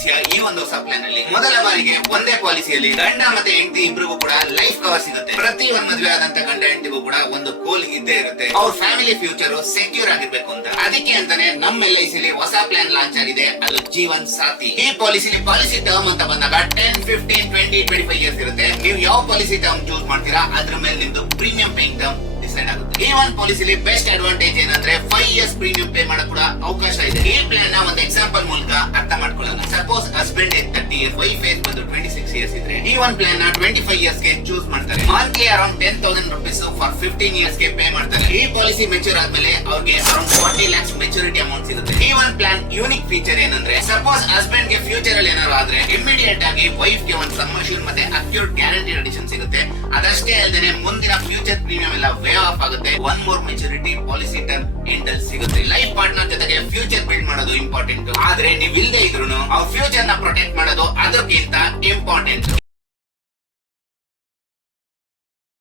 LICಯ ಈ ಒಂದು ಹೊಸ ಪ್ಲಾನ್ ಅಲ್ಲಿ ಮೊದಲ ಬಾರಿಗೆ ಒಂದೇ ಪಾಲಿಸಿಯಲ್ಲಿ ಗಂಡ ಮತ್ತೆ ಹೆಂಡತಿ ಇಬ್ಬರಿಗೂ ಕೂಡ ಲೈಫ್ ಕವರ್ ಸಿಗುತ್ತೆ. ಪ್ರತಿ ಒಂದ್ ಮದುವೆ ಆದಂತ ಗಂಡ ಹೆಂಡತಿಗೂ ಕೂಡ ಒಂದು ಗೋಲ್ ಇದ್ದೇ ಇರುತ್ತೆ, ಅವ್ರ ಫ್ಯಾಮಿಲಿ ಫ್ಯೂಚರ್ ಸೆಕ್ಯೂರ್ ಆಗಿರ್ಬೇಕು ಅಂತ. ಅದಕ್ಕೆ ಅಂತಾನೆ ನಮ್ಮ LICಲಿ ಹೊಸ ಪ್ಲಾನ್ ಲಾಂಚ್ ಆಗಿದೆ, ಅದು ಜೀವನ್ ಸಾಥಿ. ಈ ಪಾಲಿಸಿಲಿ ಪಾಲಿಸಿ ಟರ್ಮ್ ಅಂತ ಬಂದಾಗ 10, 15, 20, 25 ಇಯರ್ಸ್ ಇರುತ್ತೆ. ನೀವು ಯಾವ ಪಾಲಿಸಿ ಟರ್ಮ್ ಚೂಸ್ ಮಾಡ್ತೀರಾ ಅದ್ರ ಮೇಲೆ ನಿಮ್ದು ಪ್ರೀಮಿಯಂ ಪೇಯಿಂಗ್ ಟರ್ಮ್ ಡಿಸೈಡ್ ಆಗುತ್ತೆ. ಈ ಒಂದು ಪಾಲಿಸಿಲಿ ಬೆಸ್ಟ್ ಅಡ್ವಾಂಟೇಜ್ ಏನಂದ್ರೆ 5 years ಪ್ರೀಮಿಯಂ ಪೇ ಮಾಡಕ್ ಕೂಡ ಅವಕಾಶ ಇದೆ. ಈ ಪ್ಲಾನ್ ನ ಒಂದು ಎಕ್ಸಾಂಪಲ್ ಮೂಲಕ ಅರ್ಥ ಮಾಡ್ಕೊಳ್ಳೋಣ. Suppose husband 30 years, wife age ಬಂದು 26 years ಇದ್ರೆ ಈ ಒಂದು ಪ್ಲಾನ್ ನ 25 years ಗೆ ಚೂಸ್ ಮಾಡ್ತಾರೆ. Monthly around 10,000 rupees for 15 years ಗೆ ಪೇ ಮಾಡ್ತಾರೆ. ಈ ಪಾಲಿಸಿ ಮೆಚೂರ್ ಆದ್ಮೇಲೆ ಅವ್ರಿಗೆ ಅರೌಂಡ್ 40 lakhs ಮೆಚುರಿಟಿ ಅಮೌಂಟ್ ಸಿಗುತ್ತೆ. ಈ ಒಂದು ಪ್ಲಾನ್ ಯೂನಿಕ್ ಫೀಚರ್ ಏನಂದ್ರೆ ಸಪೋಸ್ ಹಸ್ಬೆಂಡ್ ಗೆ ಫ್ಯೂಚರ್ ಅಲ್ಲಿ ಏನಾದ್ರು ಆದ್ರೆ ಇಮಿಡಿಯೇಟ್ ಆಗಿ ವೈಫ್ ಗೆ ಒಂದು ಸಮ್ ಅಶ್ಯೂರ್ಡ್ ಮತ್ತೆ ಅಕ್ಯೂರ್ಡ್ ಗ್ಯಾರಂಟಿ ಅಡಿಷನ್ ಸಿಗುತ್ತೆ. ಅದಷ್ಟೇ ಅಲ್ಲದೆ ಮುಂದಿನ ಫ್ಯೂಚರ್ ಪ್ರೀಮಿಯಂ ಎಲ್ಲ ವೇ ಆಫ್ ಆಗುತ್ತೆ. One more maturity policy term end ಸಿಗುತ್ತೆ. ಲೈಫ್ ಪಾರ್ಟ್ನರ್ ಜೊತೆಗೆ ಫ್ಯೂಚರ್ ಬಿಲ್ಡ್ ಮಾಡೋದು ಇಂಪಾರ್ಟೆಂಟ್. ಆದ್ರೆ ನೀವು ಇಲ್ಲದೆ ಇದ್ರು ಅವ್ರ ಫ್ಯೂಚರ್ ನ ಪ್ರೊಟೆಕ್ಟ್ ಮಾಡೋದು ಅದಕ್ಕಿಂತ